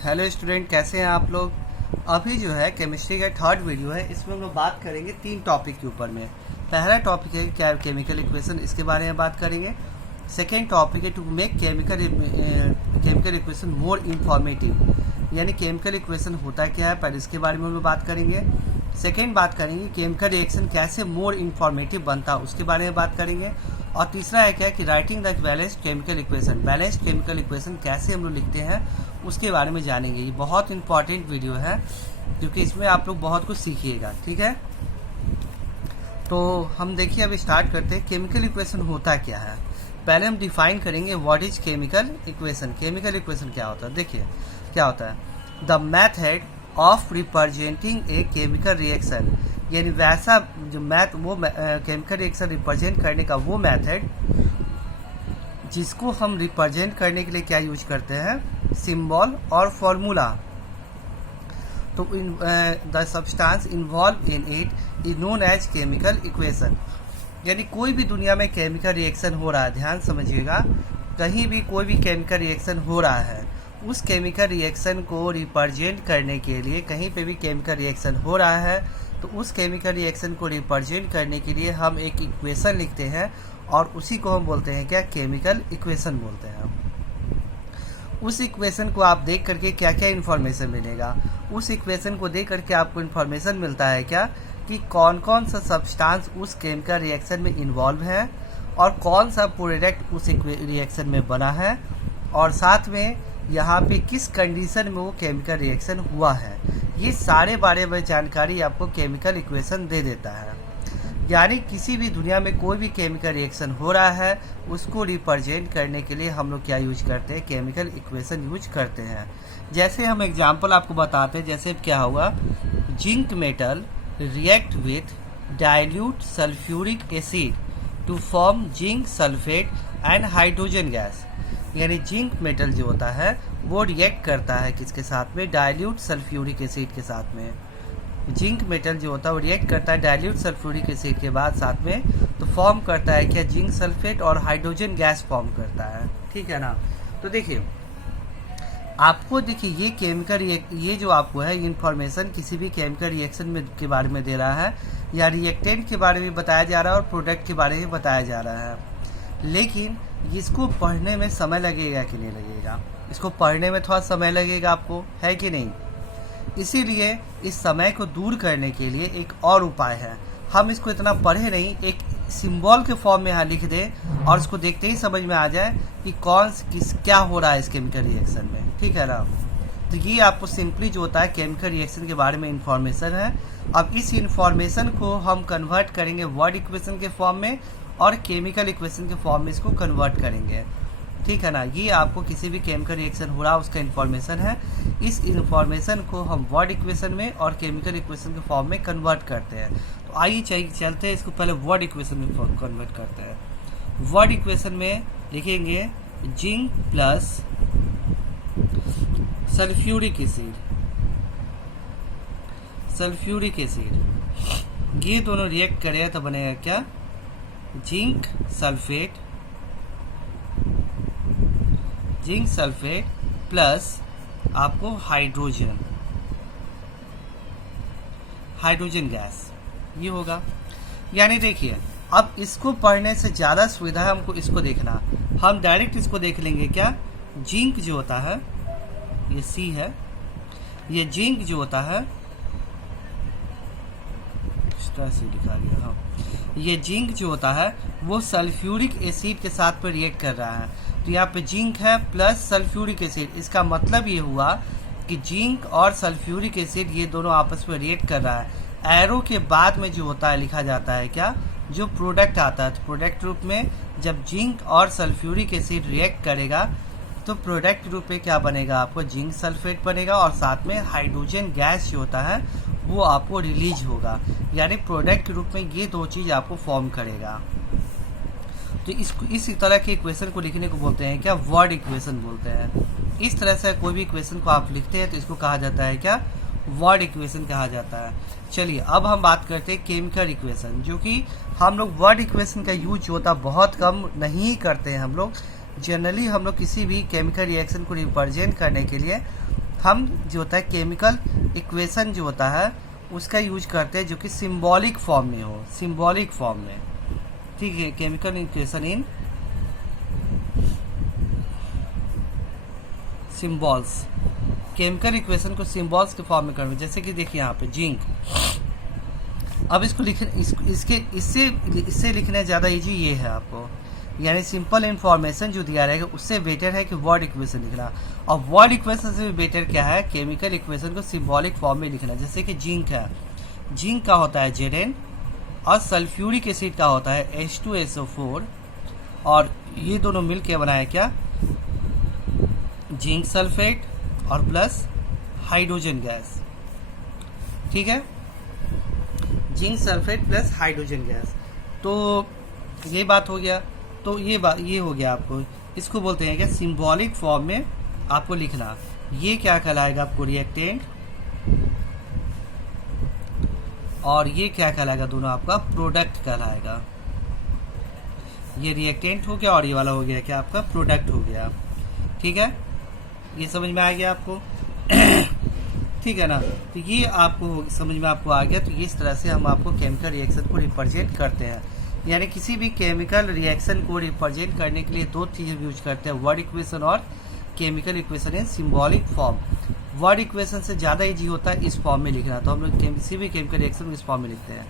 Hello student, कैसे हैं आप लोग। अभी जो है केमिस्ट्री का थर्ड वीडियो है। इसमें हम लोग बात करेंगे 3 टॉपिक के ऊपर में। पहला टॉपिक है क्या केमिकल इक्वेशन, इसके बारे में बात करेंगे। सेकेंड टॉपिक है to make chemical equation more informative, यानी केमिकल इक्वेशन होता क्या है पहले इसके बारे में हम लोग बात करेंगे। सेकेंड बात करेंगे केमिकल रिएक्शन कैसे मोर इंफॉर्मेटिव बनता है उसके बारे में बात करेंगे। और तीसरा है क्या कि writing the balanced chemical equation, balanced chemical equation कैसे हम लोग लिखते हैं उसके बारे में जानेंगे। ये बहुत इंपॉर्टेंट वीडियो है क्योंकि इसमें आप लोग बहुत कुछ सीखिएगा, ठीक है। तो हम देखिए अब स्टार्ट करते हैं। केमिकल इक्वेशन होता क्या है, पहले हम डिफाइन करेंगे what is chemical equation. Chemical equation क्या होता है, देखिए क्या होता है। The method of representing a chemical reaction, यानी वैसा जो केमिकल रिएक्शन रिप्रेजेंट करने का वो मेथड जिसको हम रिप्रेजेंट करने के लिए क्या यूज करते हैं, सिंबल और फॉर्मूला। तो the substance involve in it is known as chemical equation. यानी कोई भी दुनिया में केमिकल रिएक्शन हो रहा है, ध्यान समझिएगा, कहीं भी कोई भी केमिकल रिएक्शन हो रहा है, उस केमिकल रिएक्शन को रिप्रेजेंट करने के लिए, कहीं पे भी केमिकल रिएक्शन हो रहा है तो उस केमिकल रिएक्शन को रिप्रेजेंट करने के लिए हम एक इक्वेशन लिखते हैं और उसी को हम बोलते हैं क्या, केमिकल इक्वेशन बोलते हैं। उस इक्वेशन को आप देख करके क्या क्या इन्फॉर्मेशन मिलेगा, उस इक्वेशन को देख करके आपको इन्फॉर्मेशन मिलता है क्या कि कौन कौन सा सब्सटेंस उस केमिकल रिएक्शन में इन्वॉल्व है और कौन सा प्रोडक्ट उस रिएक्शन में बना है और साथ में यहाँ पे किस कंडीशन में वो केमिकल रिएक्शन हुआ है। ये सारे बारे में जानकारी आपको केमिकल इक्वेशन दे देता है। यानी किसी भी दुनिया में कोई भी केमिकल रिएक्शन हो रहा है उसको रिप्रेजेंट करने के लिए हम लोग क्या यूज करते हैं, केमिकल इक्वेशन यूज करते हैं। जैसे हम एग्जांपल आपको बताते हैं, जैसे क्या होगा, zinc metal react with dilute sulphuric acid to form zinc sulphate and hydrogen gas. यानी जिंक मेटल जो होता है वो रिएक्ट करता है किसके साथ में, डाइल्यूट सल्फ्यूरिक एसिड के साथ में। जिंक मेटल जो होता है वो रिएक्ट करता है डाइल्यूट सल्फ्यूरिक एसिड के बाद साथ में, तो फॉर्म करता है क्या, जिंक सल्फेट और हाइड्रोजन गैस फॉर्म करता है, ठीक है ना। तो देखिए आपको, देखिए ये केमिकल ये जो आपको है इन्फॉर्मेशन किसी भी केमिकल रिएक्शन में के बारे में दे रहा है या रिएक्टेंट के बारे में बताया जा रहा है और प्रोडक्ट के बारे में बताया जा रहा है। लेकिन इसको पढ़ने में समय लगेगा कि नहीं लगेगा, इसको पढ़ने में थोड़ा समय लगेगा आपको, है कि नहीं। इसीलिए इस समय को दूर करने के लिए एक और उपाय है, हम इसको इतना पढ़े नहीं, एक सिंबल के फॉर्म में यहाँ लिख दें और इसको देखते ही समझ में आ जाए कि क्या हो रहा है इस केमिकल रिएक्शन में, ठीक है ना। तो ये आपको सिंपली जो होता है केमिकल रिएक्शन के बारे में इंफॉर्मेशन है। अब इस इंफॉर्मेशन को हम कन्वर्ट करेंगे वर्ड इक्वेशन के फॉर्म में और केमिकल इक्वेशन के फॉर्म में इसको कन्वर्ट करेंगे, ठीक है ना। ये आपको किसी भी केमिकल रिएक्शन हो रहा है उसका इन्फॉर्मेशन है। इस इन्फॉर्मेशन को हम वर्ड इक्वेशन में और केमिकल इक्वेशन के फॉर्म में कन्वर्ट करते हैं। तो आइए चलते हैं, इसको पहले वर्ड इक्वेशन में कन्वर्ट करते हैं। वर्ड इक्वेशन में लिखेंगे zinc plus sulphuric acid, sulphuric acid, ये दोनों रिएक्ट करेगा तो बनेगा क्या, zinc sulphate, zinc sulphate plus आपको हाइड्रोजन गैस, ये होगा। यानी देखिए अब इसको पढ़ने से ज़्यादा सुविधा है हमको इसको देखना, हम डायरेक्ट इसको देख लेंगे क्या, जिंक जो होता है ये सी है, ये जिंक जो होता है से लिखा गया, हाँ, ये जिंक जो होता है वो सल्फ्यूरिक एसिड के साथ पे रिएक्ट कर रहा है। तो यहाँ पे जिंक है प्लस सल्फ्यूरिक एसिड, इसका मतलब ये हुआ कि जिंक और सल्फ्यूरिक एसिड ये दोनों आपस में रिएक्ट कर रहा है। एरो के बाद में जो होता है लिखा जाता है क्या, जो प्रोडक्ट आता है। तो प्रोडक्ट रूप में जब जिंक और सल्फ्यूरिक एसिड रिएक्ट करेगा तो प्रोडक्ट रूप में क्या बनेगा, आपको जिंक सल्फेट बनेगा और साथ में हाइड्रोजन गैस जो होता है वो आपको रिलीज होगा। यानी प्रोडक्ट के रूप में ये दो चीज़ आपको फॉर्म करेगा। तो इस तरह के इक्वेशन को लिखने को बोलते हैं क्या, वर्ड इक्वेशन बोलते हैं। इस तरह से कोई भी इक्वेशन को आप लिखते हैं तो इसको कहा जाता है क्या, वर्ड इक्वेशन कहा जाता है। चलिए अब हम बात करते हैं केमिकल इक्वेशन, जो कि हम लोग वर्ड इक्वेशन का यूज होता बहुत कम नहीं करते हैं हम लोग। जनरली हम लोग किसी भी केमिकल रिएक्शन को रिप्रेजेंट करने के लिए हम जो होता है केमिकल इक्वेशन जो होता है उसका यूज करते हैं जो कि सिंबॉलिक फॉर्म में हो, सिंबॉलिक फॉर्म में, ठीक है। Chemical equation in symbols, chemical equation को सिंबल्स के फॉर्म में करना, जैसे कि देखिए यहाँ पे जिंक। अब इसको इससे लिखना ज़्यादा इजी ये है आपको, यानी सिंपल इन्फॉर्मेशन जो दिया रहेगा उससे बेटर है कि वर्ड इक्वेशन लिखना। और वर्ड इक्वेशन से भी बेटर क्या है, केमिकल इक्वेशन को सिंबॉलिक फॉर्म में लिखना। जैसे कि जिंक है, जिंक का होता है Zn और सल्फ्यूरिक एसिड का होता है H2SO4, और ये दोनों मिल के बनाया क्या, जिंक सल्फेट और प्लस हाइड्रोजन गैस, ठीक है, zinc sulphate plus hydrogen gas. तो ये बात हो गया। तो ये हो गया आपको, इसको बोलते हैं क्या, सिंबॉलिक फॉर्म में आपको लिखना। ये क्या कहलाएगा आपको, रिएक्टेंट, और ये क्या कहलाएगा, दोनों आपका प्रोडक्ट कहलाएगा। ये रिएक्टेंट हो गया और ये वाला हो गया क्या, आपका प्रोडक्ट हो गया, ठीक है। ये समझ में आ गया आपको ठीक है ना। तो ये आपको समझ में आपको आ गया। तो इस तरह से हम आपको केमिकल रिएक्शन को रिप्रेजेंट करते हैं, यानी किसी भी केमिकल रिएक्शन को रिप्रेजेंट करने के लिए दो चीज़ें यूज करते हैं, वर्ड इक्वेशन और chemical equation in symbolic form. Word equation से ज़्यादा इजी होता है इस फॉर्म में लिखना, तो हम लोग किसी भी केमिकल रिएक्शन को इस फॉर्म में लिखते हैं।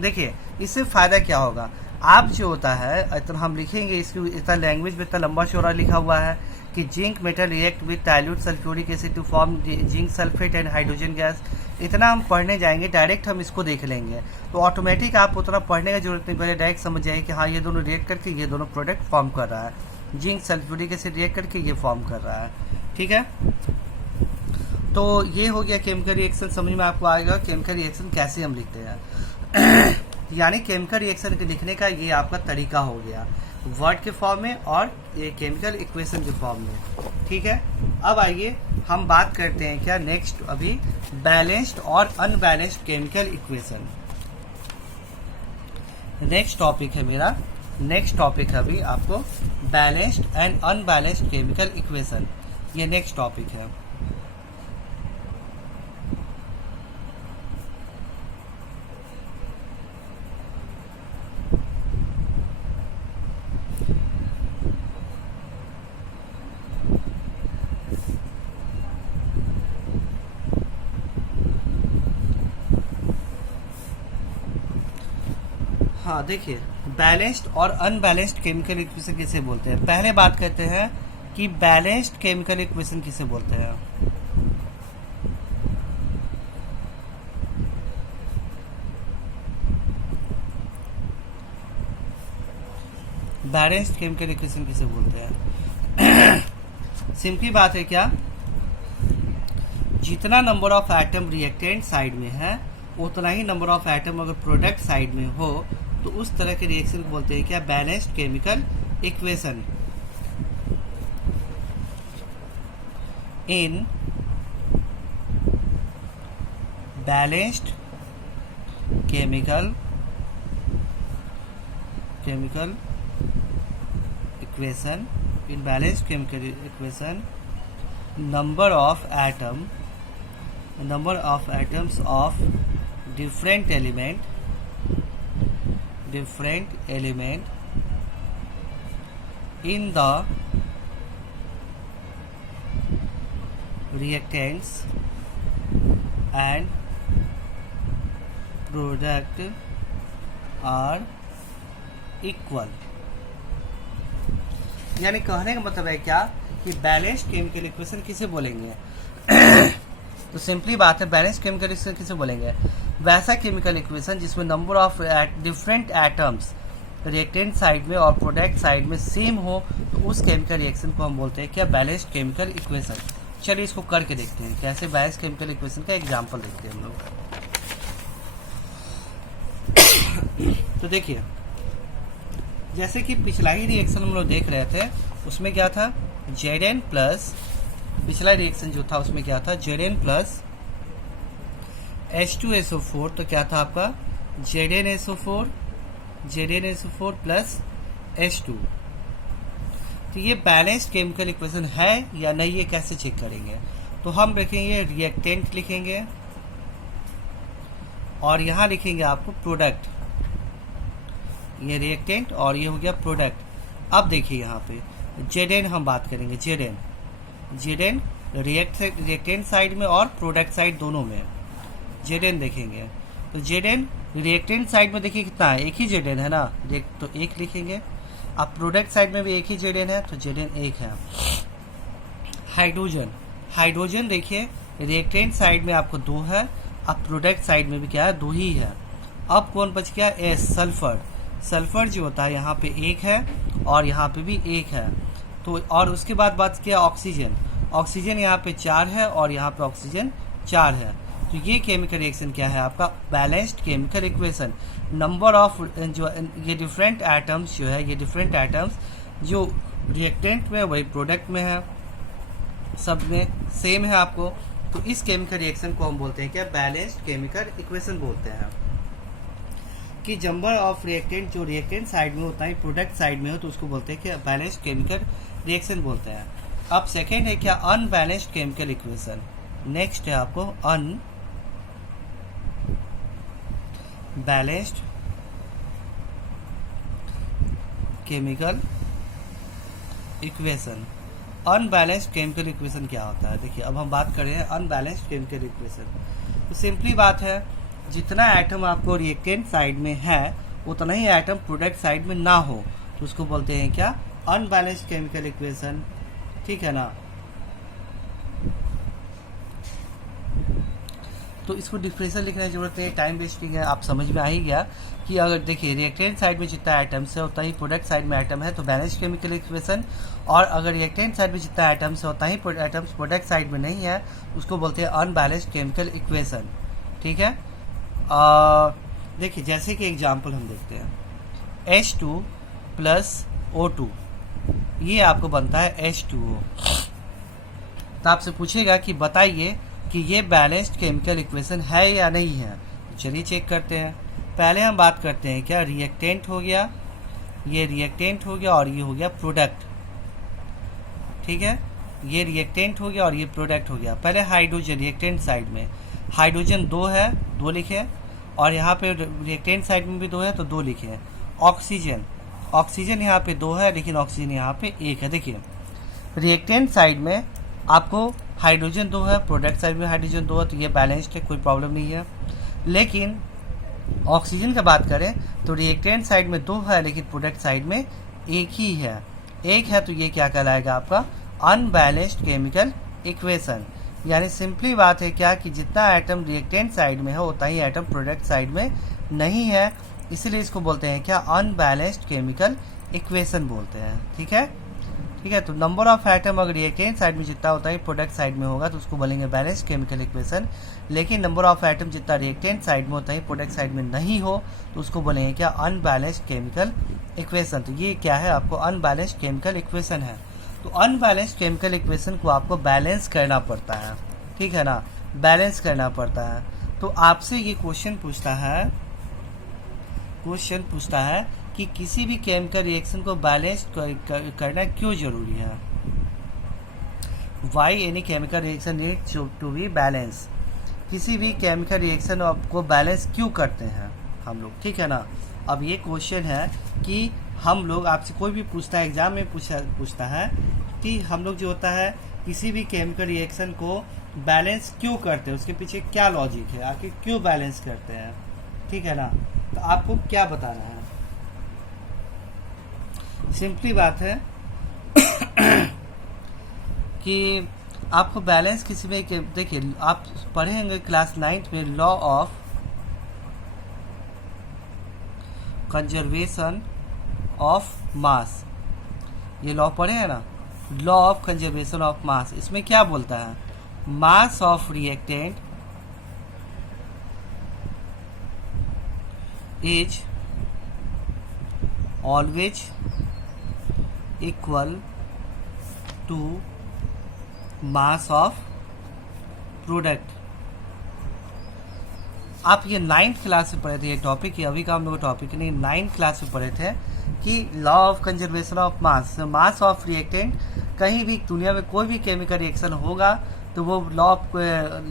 देखिए इससे फ़ायदा क्या होगा, आप जो होता है इतना हम लिखेंगे, इसकी इतना लैंग्वेज में इतना लंबा चौड़ा लिखा हुआ है कि zinc metal react with dilute sulphuric acid to form zinc sulphate and hydrogen gas. इतना हम पढ़ने जाएंगे, डायरेक्ट हम इसको देख लेंगे, तो ऑटोमेटिक आप उतना पढ़ने की जरूरत नहीं पड़े, डायरेक्ट समझ जाएंगे कि हाँ ये दोनों रिएक्ट करके ये दोनों प्रोडक्ट फॉर्म कर रहा है, जिंक सल्फ्यूरिक एसिड रिएक्ट करके ये फॉर्म कर रहा है, ठीक है। तो ये हो गया केमिकल रिएक्शन, समझ में आपको आएगा केमिकल रिएक्शन कैसे हम लिखते हैं यानी केमिकल रिएक्शन के लिखने का ये आपका तरीका हो गया, वर्ड के फॉर्म में और ये केमिकल इक्वेशन के फॉर्म में, ठीक है। अब आइए हम बात करते हैं क्या नेक्स्ट, अभी बैलेंस्ड और unbalanced chemical equation. Next topic है मेरा, नेक्स्ट टॉपिक है अभी आपको balanced and unbalanced chemical equation, ये नेक्स्ट टॉपिक है। हाँ देखिए, बैलेंस्ड और अनबैलेंस्ड केमिकल इक्वेशन किसे बोलते हैं। पहले बात करते हैं कि बैलेंस्ड केमिकल इक्वेशन किसे बोलते हैं। बैलेंस्ड केमिकल इक्वेशन किसे बोलते हैं सिंपली बात है क्या, जितना number of atom reactant side में है उतना ही नंबर ऑफ एटम अगर प्रोडक्ट साइड में हो तो उस तरह के रिएक्शन को बोलते हैं क्या, balanced chemical equation. In balanced chemical equation, in balanced chemical equation, number of atoms of different element in the reactants and product are equal। यानी कहने का मतलब है क्या कि बैलेंस्ड केमिकल इक्वेशन किसे बोलेंगे तो सिंपली बात है, बैलेंस्ड केमिकल इक्वेशन किसे बोलेंगे, वैसा केमिकल इक्वेशन जिसमें number of different atoms reactant side में और प्रोडक्ट साइड में सेम हो, तो उस केमिकल रिएक्शन को हम बोलते हैं क्या, बैलेंस्ड केमिकल इक्वेशन। चलिए इसको करके देखते हैं कैसे बैलेंस्ड केमिकल इक्वेशन का एग्जांपल देखते हैं हम लोग। तो देखिए, जैसे कि पिछला ही रिएक्शन हम लोग देख रहे थे, उसमें क्या था, Zn प्लस, पिछला रिएक्शन जो था उसमें क्या था, Zn प्लस H2SO4, तो क्या था आपका ZnSO4 प्लस H2। तो ये बैलेंस्ड केमिकल इक्वेशन है या नहीं, ये कैसे चेक करेंगे। तो हम लिखेंगे रिएक्टेंट लिखेंगे और यहाँ लिखेंगे आपको प्रोडक्ट। ये रिएक्टेंट और ये हो गया प्रोडक्ट। अब देखिए यहाँ पे Zn हम बात करेंगे। Zn रिएक्टेंट साइड में और प्रोडक्ट साइड दोनों में Zn देखेंगे। तो Zn रिएक्टेंट साइड में देखिए कितना है, एक ही Zn है ना, तो एक लिखेंगे। अब प्रोडक्ट साइड में भी एक ही Zn है, तो Zn एक है। हाइड्रोजन देखिए रिएक्टेंट साइड में आपको 2 है, अब प्रोडक्ट साइड में भी क्या है, 2 ही है। अब कौन बच गया, S सल्फर जो होता है यहाँ पे 1 है और यहाँ पे भी 1 है। तो और उसके बाद बात किया ऑक्सीजन यहाँ पे 4 है और यहाँ पे ऑक्सीजन 4 है। तो ये केमिकल रिएक्शन क्या है आपका, balanced chemical equation. Number of जो ये डिफरेंट एटम्स जो है, ये डिफरेंट एटम्स जो रिएक्टेंट में वही प्रोडक्ट में है, सब में सेम है आपको। तो इस केमिकल रिएक्शन को हम बोलते हैं क्या, बैलेंस्ड केमिकल इक्वेशन बोलते हैं। कि नंबर ऑफ रिएक्टेंट जो रिएक्टेंट साइड में होता है प्रोडक्ट साइड में हो, तो उसको बोलते हैं कि बैलेंस्ड केमिकल रिएक्शन बोलते हैं। अब सेकेंड है क्या, अनबैलेंस्ड केमिकल इक्वेशन। नेक्स्ट है आपको unbalanced chemical equation. Unbalanced chemical equation क्या होता है, देखिए अब हम बात कर रहे हैं अनबैलेंस्ड केमिकल इक्वेशन। तो सिंपली बात है, जितना एटम आपको रिएक्टेंट साइड में है उतना ही एटम प्रोडक्ट साइड में ना हो, तो उसको बोलते हैं क्या, अनबैलेंस्ड केमिकल इक्वेशन। ठीक है ना। तो इसको डिफरेंशियल लिखने की जरूरत नहीं, टाइम वेस्टिंग है। आप समझ में आ ही गया कि अगर देखिए रिएक्टेंट साइड में जितना एटम्स है उतना ही प्रोडक्ट साइड में एटम है, तो बैलेंस्ड केमिकल इक्वेशन। और अगर रिएक्टेंट साइड में जितना एटम्स है उतना ही एटम्स प्रोडक्ट साइड में नहीं है, उसको बोलते हैं अनबैलेंस्ड केमिकल इक्वेशन। ठीक है। देखिए जैसे कि एग्जाम्पल हम देखते हैं, H2 प्लस O2, ये आपको बनता है H2O। तो आपसे पूछेगा कि बताइए कि ये बैलेंस्ड केमिकल इक्वेशन है या नहीं है। तो चलिए चेक करते हैं। पहले हम बात करते हैं क्या, रिएक्टेंट हो गया, ये रिएक्टेंट हो गया और ये हो गया प्रोडक्ट। ठीक है, ये रिएक्टेंट हो गया और ये प्रोडक्ट हो गया। पहले हाइड्रोजन रिएक्टेंट साइड में हाइड्रोजन 2 है, 2 लिखे, और यहाँ पे रिएक्टेंट साइड में भी 2 है तो 2 लिखे। ऑक्सीजन यहाँ पे 2 है लेकिन ऑक्सीजन यहाँ पे 1 है। देखिए रिएक्टेंट साइड में आपको हाइड्रोजन 2 है, प्रोडक्ट साइड में हाइड्रोजन 2 है, तो ये बैलेंस्ड है, कोई प्रॉब्लम नहीं है। लेकिन ऑक्सीजन का बात करें तो रिएक्टेंट साइड में 2 है लेकिन प्रोडक्ट साइड में 1 ही है, 1 है, तो ये क्या कहलाएगा आपका, अनबैलेंस्ड केमिकल इक्वेशन। यानी सिंपली बात है क्या कि जितना एटम रिएक्टेंट साइड में है उतना ही एटम प्रोडक्ट साइड में नहीं है, इसीलिए इसको बोलते हैं क्या, अनबैलेंस्ड केमिकल इक्वेशन बोलते हैं। ठीक है। ठीक है, तो नंबर ऑफ एटम अगर रिएक्टेंट साइड में जितना होता है प्रोडक्ट साइड में होगा तो उसको बोलेंगे बैलेंस्ड केमिकल इक्वेशन। लेकिन नंबर ऑफ एटम जितना रिएक्टेंट साइड में होता है प्रोडक्ट साइड में नहीं हो तो उसको बोलेंगे क्या, अनबैलेंस्ड केमिकल इक्वेशन। तो ये क्या है आपको, अनबैलेंस्ड केमिकल इक्वेशन है। तो अनबैलेंस्ड केमिकल इक्वेशन को आपको बैलेंस करना पड़ता है। ठीक है ना, बैलेंस करना पड़ता है। तो आपसे ये क्वेश्चन पूछता है कि किसी भी केमिकल रिएक्शन को बैलेंस करना क्यों जरूरी है। Why any chemical reaction need to be balance. किसी भी केमिकल रिएक्शन को बैलेंस क्यों करते हैं हम लोग। ठीक है ना। अब ये क्वेश्चन है कि हम लोग, आपसे कोई भी पूछता है, एग्जाम में पूछता है कि हम लोग जो होता है किसी भी केमिकल रिएक्शन को बैलेंस क्यों करते हैं, उसके पीछे क्या लॉजिक है, आखिर क्यों बैलेंस करते हैं। ठीक है ना। तो आपको क्या बताना है, सिंपली बात है कि आपको बैलेंस किसी में, देखिए आप पढ़ेंगे क्लास 9th में law of conservation of mass, ये लॉ पढ़े हैं ना, law of conservation of mass. इसमें क्या बोलता है, mass of reactant is always equal to mass of product. आप ये 9th क्लास में पढ़े थे ये टॉपिक, ये अभी का हम लोग टॉपिक नहीं, 9th क्लास में पढ़े थे कि law of conservation of mass. Mass of reactant, कहीं भी दुनिया में कोई भी केमिकल रिएक्शन होगा तो वो law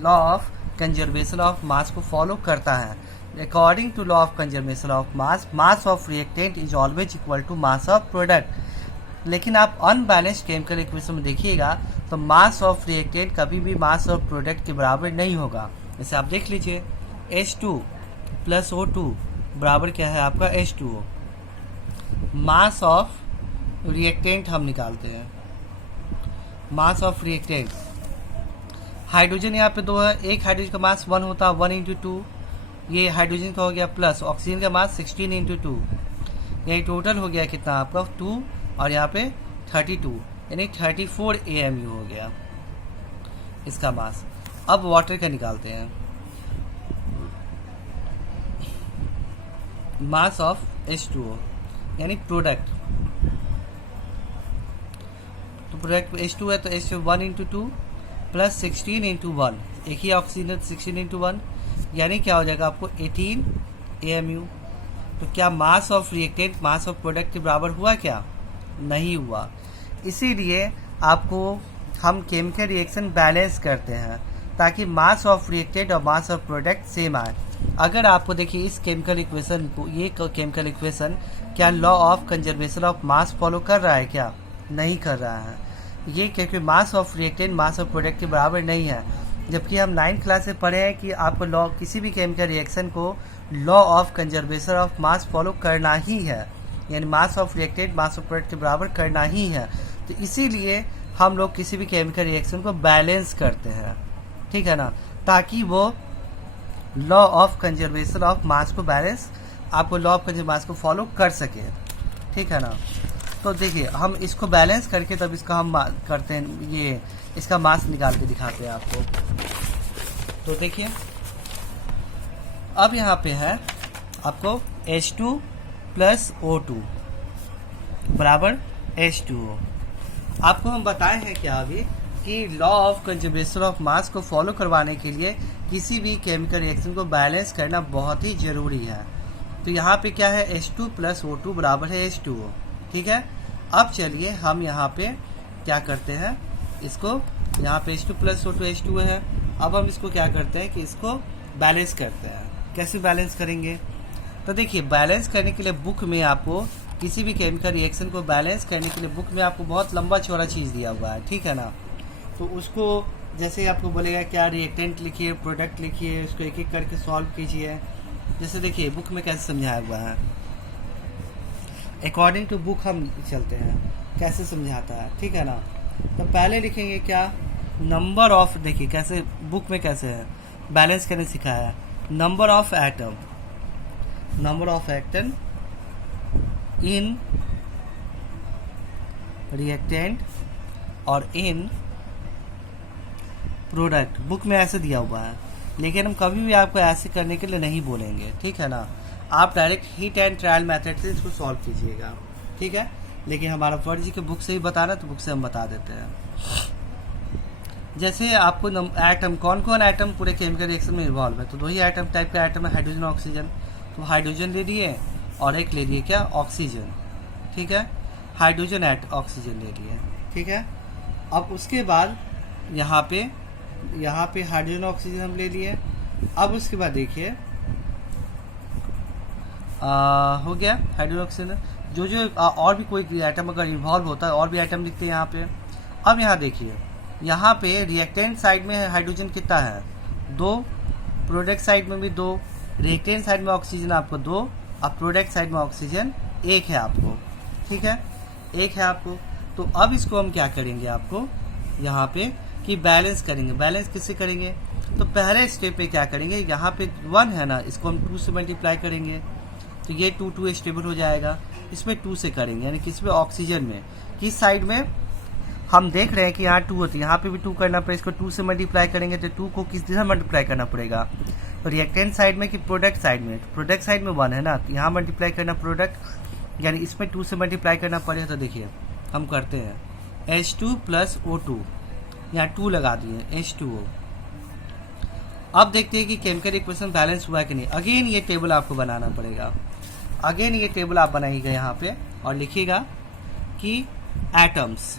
of conservation of mass को फॉलो करता है। According to law of conservation of mass of reactant is always equal to mass of product. लेकिन आप अनबैलेंस्ड केमिकल इक्वेशन में देखिएगा तो मास ऑफ रिएक्टेंट कभी भी मास ऑफ प्रोडक्ट के बराबर नहीं होगा। जैसे आप देख लीजिए H2 प्लस O2 बराबर क्या है आपका H2O। मास ऑफ रिएक्टेंट हम निकालते हैं, मास ऑफ रिएक्टेंट। हाइड्रोजन यहाँ पे 2 है, एक हाइड्रोजन का मास 1 होता है, 1 × 2, ये हाइड्रोजन का हो गया, प्लस ऑक्सीजन का मास 16 × 2, यही टोटल हो गया कितना आपका 2 और यहाँ पे 32, यानी 34 AMU हो गया इसका मास। अब वाटर का निकालते हैं, मास ऑफ H2O यानी प्रोडक्ट। तो प्रोडक्ट H2 है तो H2 1 × 2 प्लस 16 × 1, एक ही ऑक्सीजन 16 × 1 यानी क्या हो जाएगा आपको 18 AMU। तो क्या मास of reactant mass of product के बराबर हुआ? क्या नहीं हुआ। इसीलिए आपको हम केमिकल रिएक्शन बैलेंस करते हैं ताकि मास ऑफ रिएक्टेंट और मास ऑफ प्रोडक्ट सेम आए। अगर आपको देखिए इस केमिकल इक्वेशन को, ये केमिकल इक्वेशन क्या law of conservation of mass follow कर रहा है? क्या नहीं कर रहा है ये, क्योंकि मास of reactant mass of product के बराबर नहीं है। जबकि हम 9th क्लास से पढ़े हैं कि आपको लॉ किसी भी केमिकल रिएक्शन को law of conservation of mass follow करना ही है, यानी मास of reactant mass of product के बराबर करना ही है। तो इसीलिए हम लोग किसी भी केमिकल रिएक्शन को बैलेंस करते हैं, ठीक है ना, ताकि वो law of conservation of mass को बैलेंस, आपको लॉ ऑफ कंजर्वेशन मास को फॉलो कर सके, ठीक है ना। तो देखिए हम इसको बैलेंस करके तब इसका हम करते हैं, ये इसका मास निकाल के दिखाते हैं आपको। तो देखिए अब यहाँ पे है आपको H2 प्लस O2 बराबर H2O। आपको हम बताए हैं क्या अभी कि law of conservation of mass को फॉलो करवाने के लिए किसी भी केमिकल रिएक्शन को बैलेंस करना बहुत ही जरूरी है। तो यहाँ पे क्या है H2 प्लस O2 बराबर है H2O, ठीक है। अब चलिए हम यहाँ पे क्या करते हैं, इसको यहाँ पे H2 प्लस O2 H2O है। अब हम इसको क्या करते हैं कि इसको बैलेंस करते हैं। कैसे बैलेंस करेंगे? तो देखिए बैलेंस करने के लिए बुक में आपको किसी भी केमिकल रिएक्शन को बैलेंस करने के लिए बुक में आपको बहुत लंबा चौड़ा चीज़ दिया हुआ है, ठीक है ना। तो उसको जैसे आपको बोलेगा क्या रिएक्टेंट लिखिए, प्रोडक्ट लिखिए, उसको एक एक करके सॉल्व कीजिए। जैसे देखिए बुक में कैसे समझाया हुआ है, अकॉर्डिंग टू बुक हम चलते हैं कैसे समझाता है, ठीक है ना। तो पहले लिखेंगे क्या, नंबर ऑफ, देखिए कैसे बुक में कैसे है बैलेंस करने सिखाया है, number of atom, number of atom in reactant और इन प्रोडक्ट, बुक में ऐसे दिया हुआ है। लेकिन हम कभी भी आपको ऐसे करने के लिए नहीं बोलेंगे, ठीक है ना। आप direct heat and trial method से इसको सॉल्व कीजिएगा, ठीक है। लेकिन हमारा फर्ज है कि बुक से ही बताना, तो बुक से हम बता देते हैं। जैसे आपको एटम, कौन कौन एटम पूरे केमिकल रिएक्शन में इन्वॉल्व है, तो 2 ही एटम टाइप का एटम है, हाइड्रोजन और ऑक्सीजन। तो हाइड्रोजन ले लिए और एक ले लिए क्या, ऑक्सीजन, ठीक है। हाइड्रोजन ऑक्सीजन ले लिए, ठीक है। अब उसके बाद यहाँ पे हाइड्रोजन ऑक्सीजन हम ले लिए। अब उसके बाद देखिए हो गया हाइड्रोजन ऑक्सीजन। जो और भी कोई एटम अगर इन्वॉल्व होता है और भी एटम लिखते हैं यहाँ पे। अब यहाँ देखिए, यहाँ पे रिएक्टेंट साइड में हाइड्रोजन कितना है, 2, प्रोडक्ट साइड में भी 2, रिएक्टेंट साइड में ऑक्सीजन आपको 2, अब प्रोडक्ट साइड में ऑक्सीजन 1 है आपको, ठीक है, 1 है आपको। तो अब इसको हम क्या करेंगे, आपको यहाँ पे कि बैलेंस करेंगे। बैलेंस किससे करेंगे, तो पहले स्टेप पे क्या करेंगे, यहाँ पे 1 है ना, इसको हम 2 से मल्टीप्लाई करेंगे, तो ये 2 स्टेबल हो जाएगा। इसमें 2 से करेंगे, यानी किसमें, ऑक्सीजन में। किस साइड में, हम देख रहे हैं कि यहाँ 2 होती है, यहाँ पे भी 2 करना पड़ेगा। इसको 2 से मल्टीप्लाई करेंगे तो 2 को किस तरह मल्टीप्लाई करना पड़ेगा, तो रिएक्टेंट साइड में कि प्रोडक्ट साइड में। प्रोडक्ट साइड में 1 है ना, तो यहाँ मल्टीप्लाई करना प्रोडक्ट, यानी इसमें 2 से मल्टीप्लाई करना पड़ेगा। तो देखिए हम करते हैं H2 प्लस O2, यहाँ 2 लगा दिए H2O। अब देखते हैं कि केमिकल इक्वेशन बैलेंस हुआ है कि नहीं। अगेन ये टेबल आपको बनाना पड़ेगा, अगेन ये टेबल आप बनाइएगा यहाँ पे और लिखिएगा कि atoms,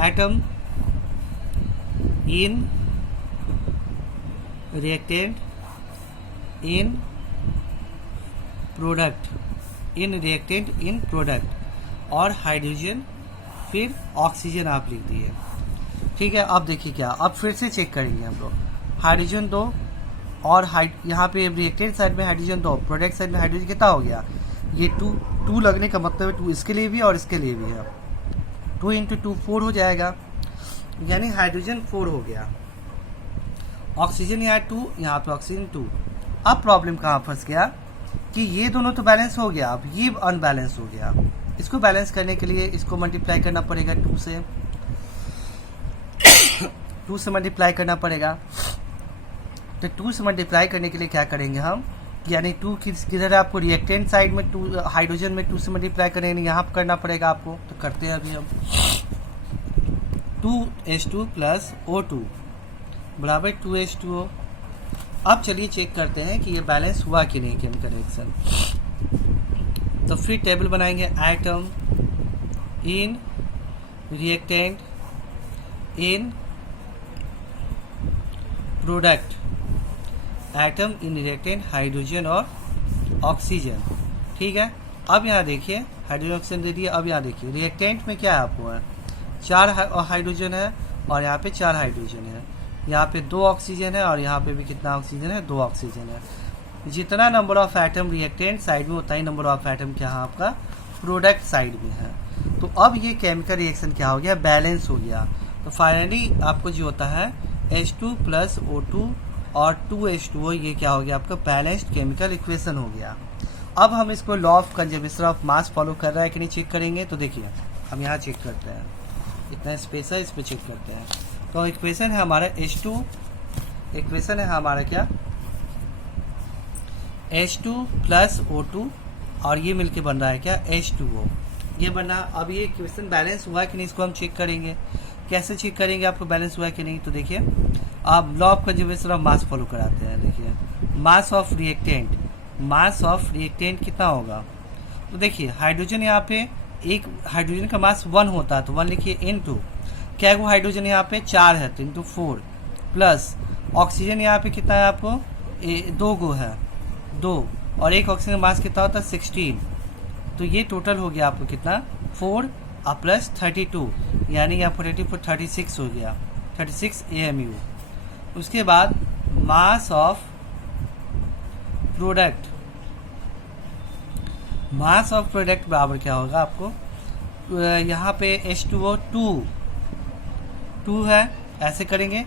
atom in reactant in product और हाइड्रोजन फिर ऑक्सीजन आप लिख दिए। ठीक है, अब देखिए क्या, अब फिर से चेक करेंगे हम लोग। हाइड्रोजन 2 और यहाँ पे रिएक्टेंट साइड में हाइड्रोजन 2, प्रोडक्ट साइड में हाइड्रोजन कितना हो गया, ये 2 लगने का मतलब है 2 इसके लिए भी और इसके लिए भी है, 2 × 2 4 हो जाएगा, यानी हाइड्रोजन 4 हो गया। ऑक्सीजन यहाँ 2, यहाँ पे ऑक्सीजन 2। अब प्रॉब्लम कहाँ फंस गया कि ये दोनों तो बैलेंस हो गया, अब ये अनबैलेंस हो गया। इसको बैलेंस करने के लिए इसको मल्टीप्लाई करना पड़ेगा 2 से, 2 से मल्टीप्लाई करना पड़ेगा। तो 2 से मल्टीप्लाई करने के लिए क्या करेंगे हम, यानी 2 किधर है आपको, रिएक्टेंट साइड में 2 हाइड्रोजन में 2 से मल्टीप्लाई करेंगे, यहाँ पर करना पड़ेगा आपको। तो करते हैं अभी हम, 2H2 + O2 बराबर 2H2O। अब चलिए चेक करते हैं कि ये बैलेंस हुआ कि नहीं केमिकल रिएक्शन। तो फिर टेबल बनाएंगे, atom in reactant in product, atom in reactant hydrogen और ऑक्सीजन। ठीक है, अब यहाँ देखिए हाइड्रोजन ऑक्सीजन दे दिया। अब यहाँ देखिए रिएक्टेंट में क्या है आपको है, 4 हाइड्रोजन है और यहाँ पे 4 हाइड्रोजन है, यहाँ पे 2 ऑक्सीजन है और यहाँ पे भी कितना ऑक्सीजन है, 2 ऑक्सीजन है। जितना number of atom reactant side में उतना ही नंबर ऑफ एटम क्या है आपका प्रोडक्ट साइड में है। तो अब ये केमिकल रिएक्शन क्या हो गया, बैलेंस हो गया। तो फाइनली आपको जो होता है H2 + O2 और 2H2O, ये क्या हो गया आपका बैलेंस्ड केमिकल इक्वेशन हो गया। अब हम इसको law of conservation of mass follow कर रहा है कि नहीं चेक करेंगे। तो देखिए हम यहाँ चेक करते हैं, इतना स्पेस है, इस पर चेक करते हैं। तो इक्वेशन है हमारा H2, इक्वेशन है हमारा क्या, H2 + O2 और ये मिलके बन रहा है क्या, H2O, ये बना। अब ये इक्वेशन बैलेंस हुआ कि नहीं, इसको हम चेक करेंगे। कैसे चेक करेंगे आपको बैलेंस हुआ कि नहीं, तो देखिए आप law of conservation of mass follow कराते हैं। देखिए मास ऑफ रिएक्टेंट कितना होगा, तो देखिए हाइड्रोजन यहाँ पे एक हाइड्रोजन का मास 1 होता है, तो 1 लिखिए, इनटू क्या गो हाइड्रोजन यहाँ पे 4 है तो इंटू 4 प्लस ऑक्सीजन यहाँ पे कितना है आपको 2 गो है 2 और एक ऑक्सीजन का मास कितना होता है 16, तो ये टोटल हो गया आपको कितना 4 प्लस 32 यानी यहाँ 44 36 हो गया 36 AMU। उसके बाद मास ऑफ प्रोडक्ट बराबर क्या होगा आपको, यहाँ पे H2O 2 है, ऐसे करेंगे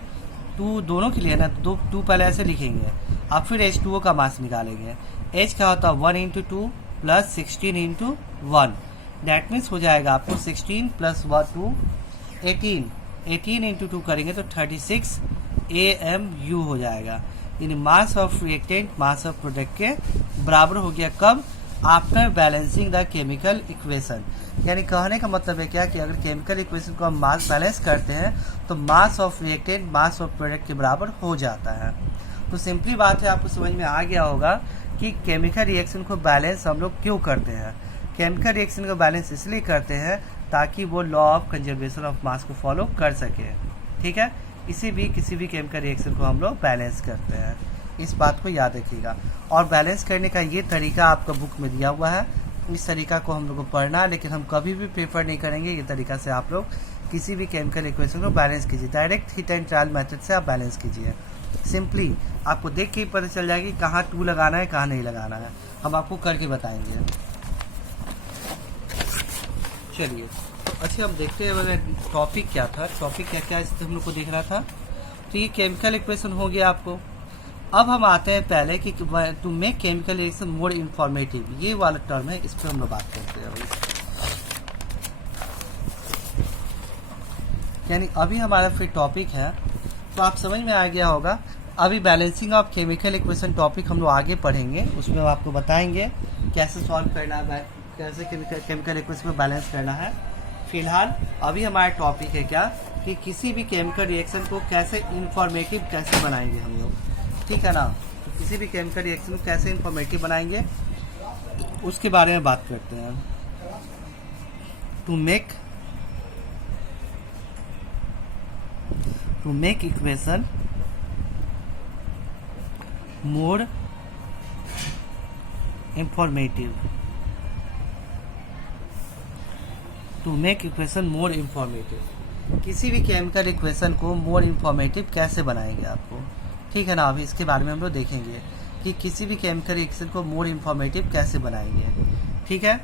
2 दोनों के लिए ना, 2 पहले ऐसे लिखेंगे, आप फिर H2O का मास निकालेंगे। H क्या होता है 1 × 2 प्लस 16 × 1, डैट मीन्स हो जाएगा आपको 16 प्लस 2 18 × 2 करेंगे तो 36 AMU हो जाएगा। यानी मास of reactant mass of product के बराबर हो गया कब, after balancing the chemical equation. यानी कहने का मतलब है क्या कि अगर केमिकल इक्वेशन को हम मास बैलेंस करते हैं तो मास of reactant mass of product के बराबर हो जाता है। तो सिंपली बात है, आपको समझ में आ गया होगा कि केमिकल रिएक्शन को बैलेंस हम लोग क्यों करते हैं। केमिकल रिएक्शन को बैलेंस इसलिए करते हैं ताकि वो law of conservation of mass को फॉलो कर सके। ठीक है, किसी भी केमिकल रिएक्शन को हम लोग बैलेंस करते हैं, इस बात को याद रखिएगा। और बैलेंस करने का ये तरीका आपका बुक में दिया हुआ है, इस तरीका को हम लोग को पढ़ना, लेकिन हम कभी भी प्रेफर नहीं करेंगे ये तरीका से आप लोग किसी भी केमिकल इक्वेशन को बैलेंस कीजिए। Direct hit and trial method से आप बैलेंस कीजिए। सिंपली आपको देख के ही पता चल जाएगी कहाँ 2 लगाना है कहाँ नहीं लगाना है, हम आपको करके बताएंगे। चलिए तो अच्छा हम देखते हैं टॉपिक क्या था, टॉपिक क्या क्या इस हम लोग को दिख रहा था। तो ये केमिकल इक्वेशन हो गया आपको। अब हम आते हैं पहले कि to make chemical reaction more informative, ये वाला टर्म है, इस पर हम लोग बात करते हैं। यानी अभी हमारा फिर टॉपिक है, तो आप समझ में आ गया होगा। अभी balancing of chemical equation topic हम लोग आगे पढ़ेंगे, उसमें हम आपको बताएंगे कैसे सॉल्व करना है, कैसे केमिकल इक्वेशन को बैलेंस करना है। फिलहाल अभी हमारा टॉपिक है क्या कि किसी भी केमिकल रिएक्शन को कैसे इंफॉर्मेटिव कैसे बनाएंगे हम लोग, ठीक है ना। तो किसी भी केमिकल रिएक्शन को कैसे इंफॉर्मेटिव बनाएंगे उसके बारे में बात करते हैं। To to make equation more informative, to make equation more informative. किसी भी केमिकल इक्वेशन को मोर इंफॉर्मेटिव कैसे बनाएंगे आपको, ठीक है ना। अभी इसके बारे में हम लोग देखेंगे कि किसी भी केमिकल रिएक्शन को मोर इंफॉर्मेटिव कैसे बनाएंगे, ठीक है।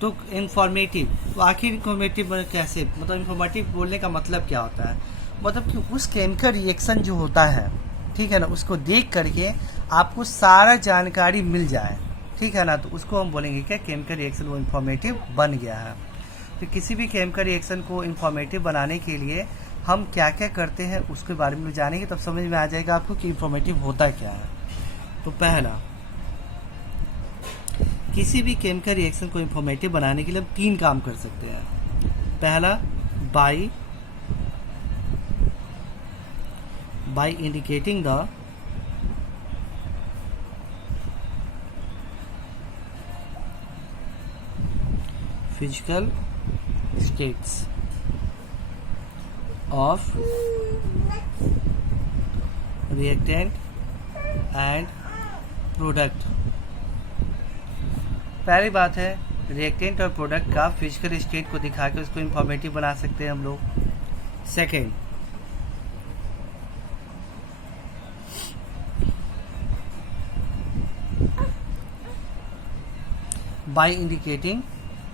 तो इंफॉर्मेटिव, तो आखिर इंफॉर्मेटिव कैसे, मतलब इंफॉर्मेटिव बोलने का मतलब क्या होता है, मतलब कि उस केमिकल रिएक्शन जो होता है, ठीक है ना, उसको देख करके आपको सारा जानकारी मिल जाए, ठीक है ना, तो उसको हम बोलेंगे क्या, केमिकल रिएक्शन वो इंफॉर्मेटिव बन गया है। तो किसी भी केमिकल रिएक्शन को इंफॉर्मेटिव बनाने के लिए हम क्या क्या करते हैं उसके बारे में जानेंगे, तब समझ में आ जाएगा आपको कि इंफॉर्मेटिव होता क्या है। तो पहला, किसी भी केमिकल रिएक्शन को इंफॉर्मेटिव बनाने के लिए हम 3 काम कर सकते हैं। पहला, by indicating the physical states of reactant and product. पहली बात है, रिएक्टेंट और प्रोडक्ट का फिजिकल स्टेट को दिखा के उसको इंफॉर्मेटिव बना सकते हैं हम लोग। सेकेंड, बाय इंडिकेटिंग,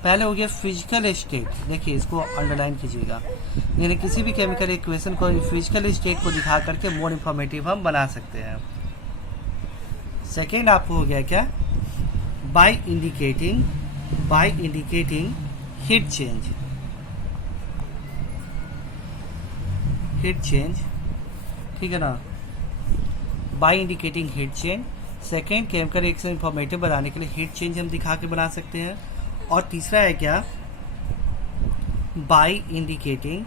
पहले हो गया फिजिकल स्टेट, देखिए इसको अंडरलाइन कीजिएगा, यानी किसी भी केमिकल इक्वेशन को फिजिकल स्टेट को दिखा करके मोर इंफॉर्मेटिव हम बना सकते हैं। सेकेंड आपको हो गया क्या, बाय इंडिकेटिंग हीट चेंज, ठीक है ना, by indicating heat change. Second, chemical reaction informative बनाने के लिए हीट चेंज हम दिखा के बना सकते हैं। और तीसरा है क्या, by indicating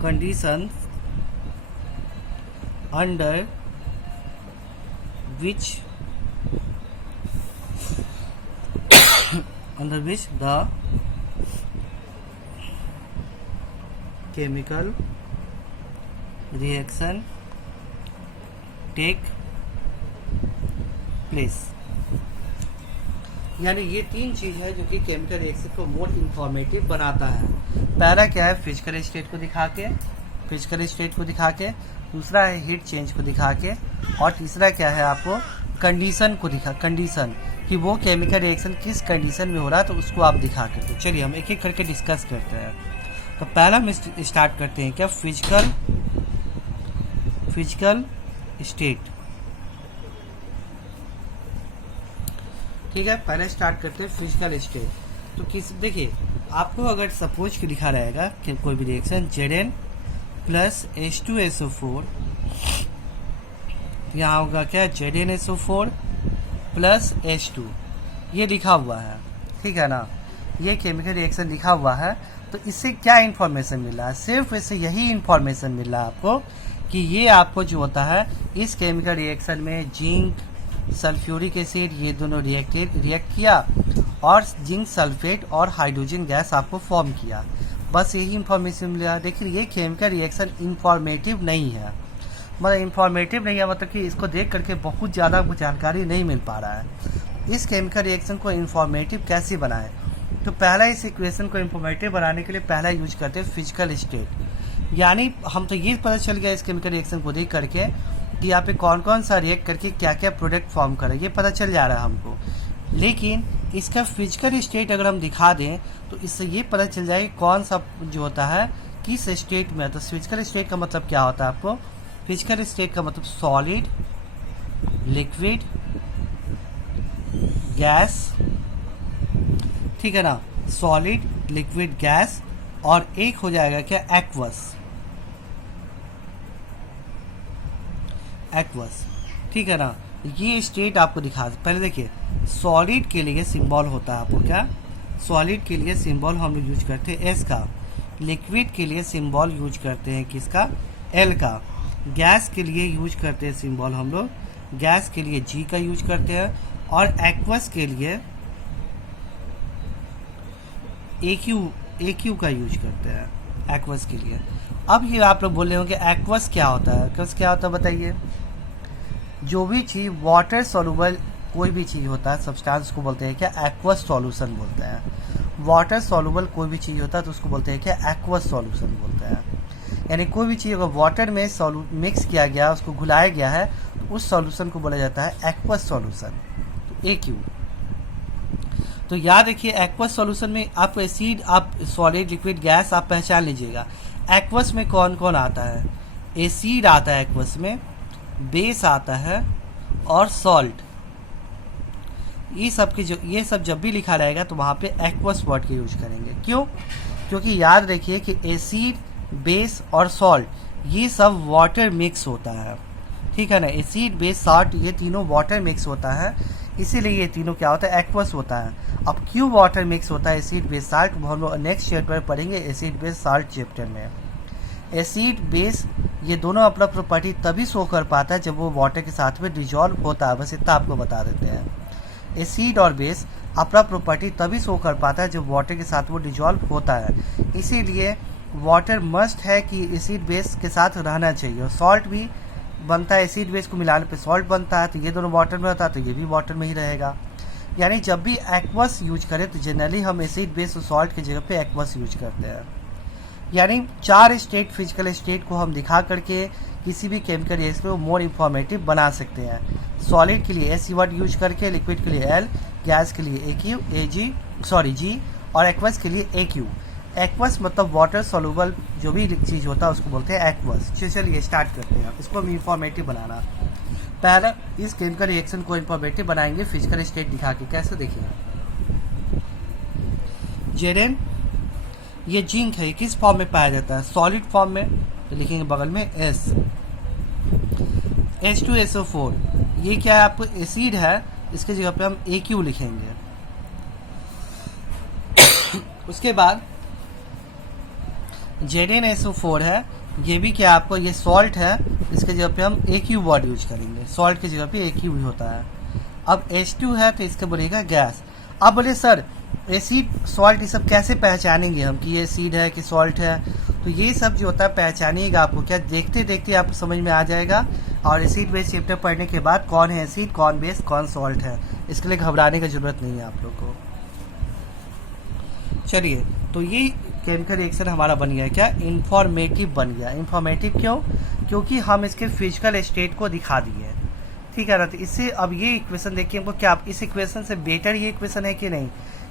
condition under which the chemical reaction take place. यानी ये 3 चीज है जो कि केमिकल रिएक्शन को मोर इंफॉर्मेटिव बनाता है। पहला क्या है, फिजिकल स्टेट को दिखा के, दूसरा है हीट चेंज को दिखा के, और तीसरा क्या है, आपको कंडीशन कि वो केमिकल रिएक्शन किस कंडीशन में हो रहा है, तो उसको आप दिखा के। तो चलिए हम एक एक करके डिस्कस करते हैं। तो पहला हम स्टार्ट करते हैं क्या, फिजिकल स्टेट, ठीक है। पहले स्टार्ट करते हैं फिजिकल स्टेट। तो देखिए आपको अगर सपोज कि लिखा रहेगा कि कोई भी रिएक्शन Zn प्लस H2SO4, यहाँ होगा क्या, ZnSO4 प्लस H2, ये लिखा हुआ है, ठीक है ना, ये केमिकल रिएक्शन लिखा हुआ है। तो इससे क्या इंफॉर्मेशन मिल रहा है, सिर्फ इससे यही इंफॉर्मेशन मिल रहा है आपको कि ये आपको जो होता है इस केमिकल रिएक्शन में जिंक सल्फ्यूरिक एसिड ये दोनों रिएक्ट किया और जिंक सल्फेट और हाइड्रोजन गैस आपको फॉर्म किया, बस यही इंफॉर्मेशन मिला। देखिए ये केमिकल रिएक्शन इंफॉर्मेटिव नहीं है, मतलब इंफॉर्मेटिव नहीं है, मतलब कि इसको देख करके बहुत ज़्यादा जानकारी नहीं मिल पा रहा है। इस केमिकल रिएक्शन को इंफॉर्मेटिव कैसे बनाएं, तो पहला इस इक्वेशन को इंफॉर्मेटिव बनाने के लिए पहला यूज करते हैं फिजिकल स्टेट। यानी हम तो ये पता चल गया इस केमिकल रिएक्शन को देख करके कि यहाँ पे कौन कौन सा रिएक्ट करके क्या क्या प्रोडक्ट फॉर्म करे, ये पता चल जा रहा है हमको। लेकिन इसका फिजिकल स्टेट अगर हम दिखा दें तो इससे ये पता चल जाएगा कौन सा जो होता है किस स्टेट में। तो फिजिकल स्टेट का मतलब क्या होता है आपको, फिजिकल स्टेट का मतलब सॉलिड, लिक्विड, गैस, ठीक है ना, सॉलिड, लिक्विड, गैस, और एक हो जाएगा क्या, एक्वस, ठीक है ना। ये स्टेट आपको दिखा, पहले देखिए सॉलिड के लिए सिंबल होता है आपको क्या, सॉलिड के लिए सिंबल हम लोग यूज करते हैं एस का, लिक्विड के लिए सिंबल यूज करते हैं किसका, एल का, गैस के लिए यूज करते हैं सिंबल हम लोग, गैस के लिए जी का यूज करते हैं, और एक्वस के लिए AQ का यूज करते हैं एक्वस के लिए। अब ये आप लोग बोल रहे होंगे एक्वस क्या होता है, एक्वस क्या होता है बताइए। जो भी चीज़ वाटर सॉल्युबल कोई भी चीज़ होता है सब्सटेंस को बोलते हैं क्या, एक्वस सॉल्यूशन बोलते हैं। वाटर सॉल्युबल कोई भी चीज़ होता है तो उसको बोलते हैं क्या, एक्वस सॉल्यूशन बोलते हैं। यानी कोई भी चीज़ अगर वाटर में मिक्स किया गया, उसको घुलाया गया है, तो उस सॉल्यूशन को बोला जाता है एक्वस सॉल्यूशन, तो AQ। तो याद रखिए एक्वस सॉल्यूशन में आप एसिड, आप सॉलिड, लिक्विड, गैस आप पहचान लीजिएगा। एक्वस में कौन कौन आता है, एसिड आता है एक्वस में, बेस आता है और सॉल्ट। ये सब जब भी लिखा रहेगा तो वहाँ पे एक्वस वर्ड का यूज करेंगे। क्यों? क्योंकि याद रखिए कि एसिड, बेस और सॉल्ट ये सब वाटर मिक्स होता है, ठीक है ना। एसिड, बेस, सॉल्ट ये तीनों वाटर मिक्स होता है, इसीलिए ये तीनों क्या होता है, एक्वस होता है। अब क्यों वाटर मिक्स होता है एसिड, बेस, सॉल्ट, हम लोग नेक्स्ट चैप्टर में पढ़ेंगे, एसिड, बेस, सॉल्ट चैप्टर में। एसिड, बेस ये दोनों अपना प्रॉपर्टी तभी शो कर पाता है जब वो वाटर के साथ में डिजॉल्व होता है, बस इतना आपको बता देते हैं। एसिड और बेस अपना प्रॉपर्टी तभी शो कर पाता है जब वाटर के साथ वो डिजॉल्व होता है, इसीलिए वाटर मस्ट है कि एसिड बेस के साथ रहना चाहिए। और सॉल्ट भी बनता है, एसिड बेस को मिलाने पे सॉल्ट बनता है, तो ये दोनों वाटर में होता है तो ये भी वाटर में ही रहेगा। यानी जब भी एक्वस यूज करें तो जनरली हम एसिड बेस और सॉल्ट की जगह पे एक्वस यूज करते हैं। यानी 4 स्टेट फिजिकल स्टेट को हम दिखा करके किसी भी केमिकल रिएक्शन को मोर इंफॉर्मेटिव बना सकते हैं। सॉलिड के लिए एस वर्ड यूज करके, लिक्विड के लिए एल, गैस के लिए जी, और एक्वस के लिए AQ। एक्वस मतलब वाटर सोल्यूबल जो भी चीज़ होता है उसको बोलते हैं एक्वस। चलिए स्टार्ट करते हैं इसको हम इंफॉर्मेटिव बनाना। पहला इस केमिकल रिएक्शन को इंफॉर्मेटिव बनाएंगे फिजिकल स्टेट दिखा के। कैसे देखिए, जेरेन ये जिंक है, किस फॉर्म में पाया जाता है, सॉलिड फॉर्म में, तो लिखेंगे बगल में S। H2SO4 ये क्या है, आपको एसिड है, इसके जगह पे हम AQ लिखेंगे। उसके बाद ZnSO4 है, ये भी क्या आपको, ये सॉल्ट है, इसके जगह पे हम AQ वर्ड यूज करेंगे, सॉल्ट की जगह पे AQ ही होता है। अब H2 है तो इसका बोलेगा गैस। अब बोले सर एसिड, सॉल्ट ये सब कैसे पहचानेंगे हम कि ये एसिड है कि सॉल्ट है, तो ये सब जो होता है पहचानिएगा आपको क्या, देखते देखते आपको समझ में आ जाएगा। और एसिड बेस चैप्टर पढ़ने के बाद कौन है एसिड, कौन बेस, कौन सॉल्ट है, इसके लिए घबराने की जरूरत नहीं है आप लोग को। चलिए, तो ये केमिकल रिएक्शन हमारा बन गया क्या, इंफॉर्मेटिव बन गया। इंफॉर्मेटिव क्यों, क्योंकि हम इसके फिजिकल स्टेट को दिखा दिए, ठीक है ना। तो इससे अब ये इक्वेशन देखिए हमको क्या, इस इक्वेशन से बेटर ये इक्वेशन है कि नहीं,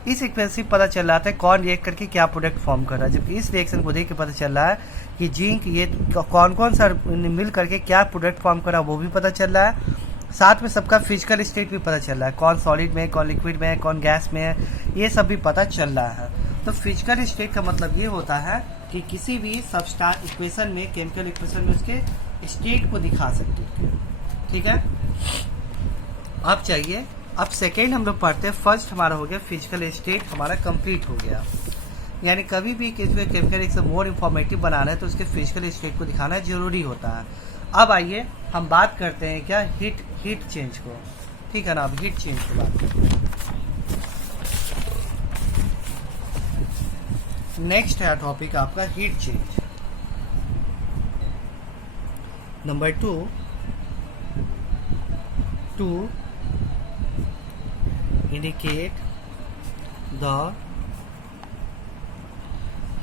इस इक्वेशन से पता चल रहा था कौन रिएक्ट करके क्या प्रोडक्ट फॉर्म कर रहा है। जबकि इस रिएक्शन को देख के पता चल रहा है कि जिंक ये कौन कौन सा मिल करके क्या प्रोडक्ट फॉर्म कर रहा है वो भी पता चल रहा है, साथ में सबका फिजिकल स्टेट भी पता चल रहा है, कौन सॉलिड में है, कौन लिक्विड में है, कौन गैस में है, ये सब भी पता चल रहा है। तो फिजिकल स्टेट का मतलब ये होता है कि किसी भी सब्सटेंस इक्वेशन में, केमिकल इक्वेशन में उसके स्टेट को दिखा सकते हैं, ठीक है। अब चाहिए, अब सेकेंड हम लोग पढ़ते हैं, फर्स्ट हमारा हो गया फिजिकल स्टेट हमारा कंप्लीट हो गया। यानी कभी भी किसी केमिकल रिएक्शन मोर इंफॉर्मेटिव बनाना है तो उसके फिजिकल स्टेट को दिखाना जरूरी होता है। अब आइए हम बात करते हैं क्या, हीट चेंज को, ठीक है ना। अब हीट चेंज की बात करते हैं। नेक्स्ट है टॉपिक आपका heat change. Number 2 to indicate the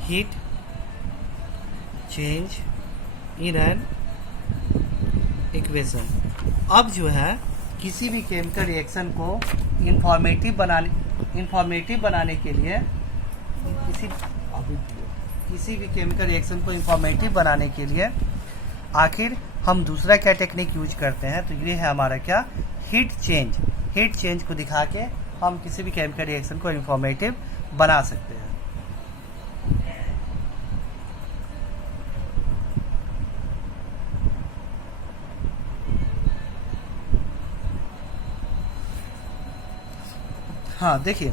heat change in an equation। अब जो है किसी भी केमिकल रिएक्शन को इंफॉर्मेटिव बनाने के लिए, किसी भी केमिकल रिएक्शन को इंफॉर्मेटिव बनाने के लिए आखिर हम दूसरा क्या टेक्निक यूज करते हैं, तो ये है हमारा क्या, हीट चेंज। हीट चेंज को दिखा के हम किसी भी केमिकल रिएक्शन को इंफॉर्मेटिव बना सकते हैं। हाँ देखिए,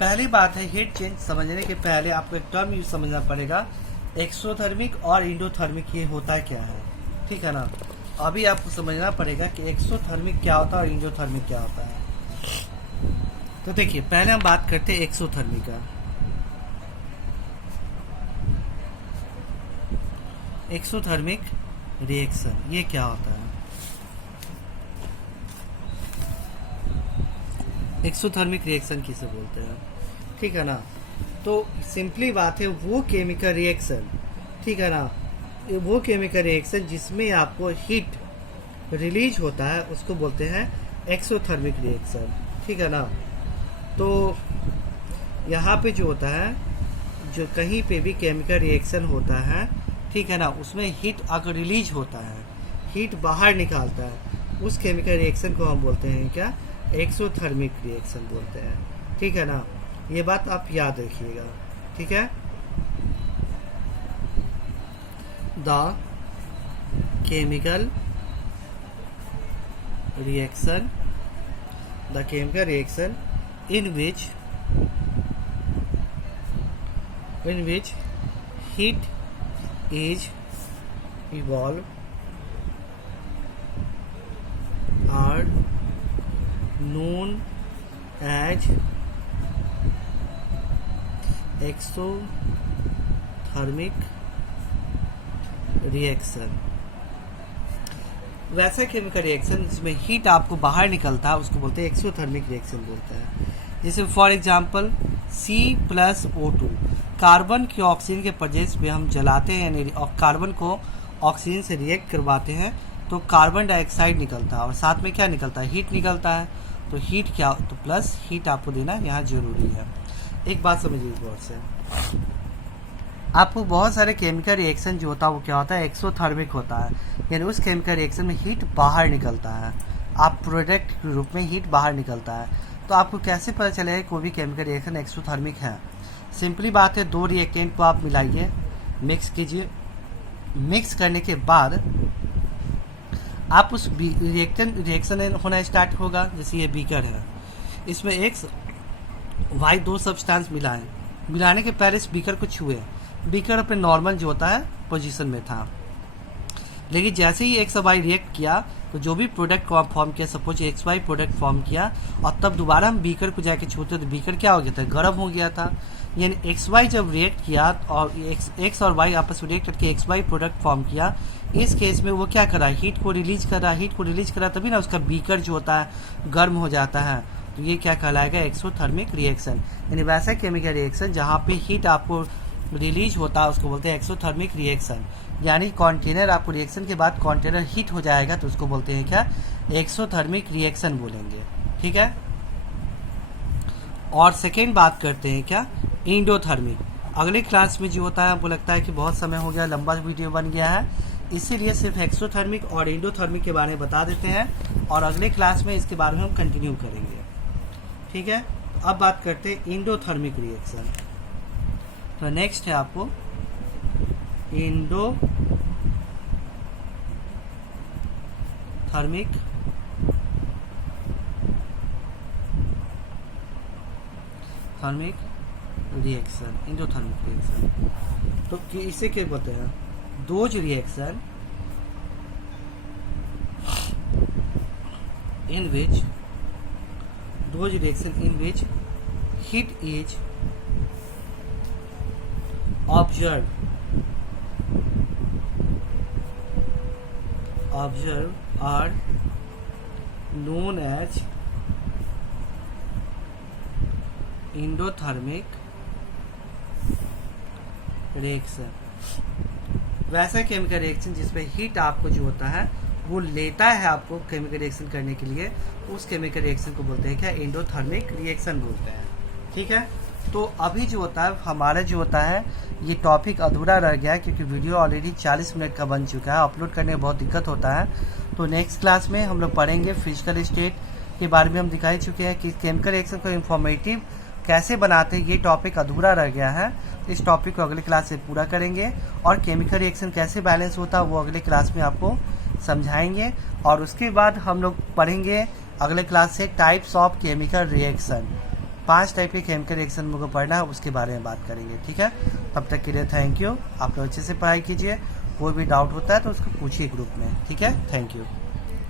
पहली बात है हीट चेंज समझने के पहले आपको एक टर्म यूज समझना पड़ेगा, एक्सोथर्मिक और इंडोथर्मिक ये होता क्या है, ठीक है ना। अभी आपको समझना पड़ेगा कि एक्सोथर्मिक क्या होता है और इंडोथर्मिक क्या होता है। तो देखिए पहले हम बात करते हैं एक्सोथर्मी का। एक्सोथर्मिक रिएक्शन ये क्या होता है? एक्सोथर्मिक रिएक्शन किसे बोलते हैं, ठीक है ना। तो सिंपली बात है वो केमिकल रिएक्शन, ठीक है ना, वो केमिकल रिएक्शन जिसमें आपको हीट रिलीज होता है उसको बोलते हैं एक्सोथर्मिक रिएक्शन, ठीक है ना। तो यहाँ पे जो होता है, जो कहीं पे भी केमिकल रिएक्शन होता है, ठीक है ना, उसमें हीट अगर रिलीज होता है, हीट बाहर निकालता है, उस केमिकल रिएक्शन को हम बोलते हैं क्या? एक्सोथर्मिक रिएक्शन बोलते हैं, ठीक है ना। ये बात आप याद रखिएगा, ठीक है। The chemical reaction in which heat is evolved are known as exothermic reaction. वैसा केमिकल रिएक्शन जिसमें हीट आपको बाहर निकलता है उसको बोलते हैं एक्सोथर्मिक रिएक्शन बोलते हैं। जैसे फॉर एग्जांपल C+O2 कार्बन की ऑक्सीजन के प्रेजेंस में हम जलाते हैं, यानी कार्बन को ऑक्सीजन से रिएक्ट करवाते हैं तो कार्बन डाइऑक्साइड निकलता है और साथ में क्या निकलता है? हीट निकलता है। तो हीट क्या, तो प्लस हीट आपको देना यहाँ जरूरी है। एक बात समझिए गौर से, आपको बहुत सारे केमिकल रिएक्शन जो होता है वो क्या होता है? एक्सोथर्मिक होता है, यानी उस केमिकल रिएक्शन में हीट बाहर निकलता है, आप प्रोडक्ट के रूप में हीट बाहर निकलता है। तो आपको कैसे पता चलेगा कोई भी केमिकल रिएक्शन एक्सोथर्मिक है? सिंपली बात है, दो रिएक्टेंट को आप मिलाइए, मिक्स कीजिए, मिक्स करने के बाद आप उस रिएक्शन होना स्टार्ट होगा। जैसे ये बीकर है, इसमें एक्स वाई दो सब्सटेंस मिलाएं, मिलाने के पहले इस बीकर को छुए, बीकर अपने नॉर्मल जो होता है पोजीशन में था, लेकिन जैसे ही एक्स वाई रिएक्ट किया तो जो भी प्रोडक्ट को आप फॉर्म किया, suppose X Y product form किया और तब दोबारा हम बीकर को जाके छूते तो बीकर क्या हो गया था? गर्म हो गया था। यानी एक्स वाई जब रिएक्ट किया और एक्स और वाई आपस में रिएक्ट करके एक्स वाई प्रोडक्ट फॉर्म किया, इस केस में वो क्या कर रहा है? हीट को रिलीज कर रहा है। हीट को रिलीज कर रहा है तभी ना उसका बीकर जो होता है गर्म हो जाता है। तो ये क्या कहलाएगा? Exothermic reaction. यानी वैसा केमिकल रिएक्शन जहाँ पे हीट आपको रिलीज होता है उसको बोलते हैं एक्सोथर्मिक रिएक्शन। यानी कंटेनर आपको रिएक्शन के बाद कंटेनर हीट हो जाएगा तो उसको बोलते हैं क्या? एक्सोथर्मिक रिएक्शन बोलेंगे, ठीक है। और सेकेंड बात करते हैं क्या? एंडोथर्मिक। अगले क्लास में जो होता है, हमको लगता है कि बहुत समय हो गया, लंबा वीडियो बन गया है, इसीलिए सिर्फ एक्सोथर्मिक और एंडोथर्मिक के बारे में बता देते हैं और अगले क्लास में इसके बारे में हम कंटिन्यू करेंगे, ठीक है। अब बात करते हैं एंडोथर्मिक रिएक्शन। तो नेक्स्ट है आपको एंडोथर्मिक रिएक्शन। एंडोथर्मिक रिएक्शन तो इसे क्या बोलते हैं? Those reaction in which heat is observed are known as endothermic reaction. वैसा केमिकल रिएक्शन जिसमें हीट आपको जो होता है वो लेता है आपको केमिकल रिएक्शन करने के लिए, उस केमिकल रिएक्शन को बोलते हैं क्या? एंडोथर्मिक रिएक्शन बोलते हैं, ठीक है। तो अभी जो होता है हमारा जो होता है ये टॉपिक अधूरा रह गया क्योंकि वीडियो ऑलरेडी 40 मिनट का बन चुका है, अपलोड करने में बहुत दिक्कत होता है। तो नेक्स्ट क्लास में हम लोग पढ़ेंगे फिजिकल स्टेट के बारे में। हम दिखा चुके हैं कि केमिकल रिएक्शन को इंफॉर्मेटिव कैसे बनाते हैं, ये टॉपिक अधूरा रह गया है। इस टॉपिक को अगले क्लास से पूरा करेंगे और केमिकल रिएक्शन कैसे बैलेंस होता है वो अगले क्लास में आपको समझाएंगे। और उसके बाद हम लोग पढ़ेंगे अगले क्लास से types of chemical reaction. 5 type के केमिकल रिएक्शन मुझको पढ़ना है, उसके बारे में बात करेंगे, ठीक है। तब तक के लिए थैंक यू। आप लोग अच्छे से पढ़ाई कीजिए, कोई भी डाउट होता है तो उसको पूछिए ग्रुप में, ठीक है। Thank you.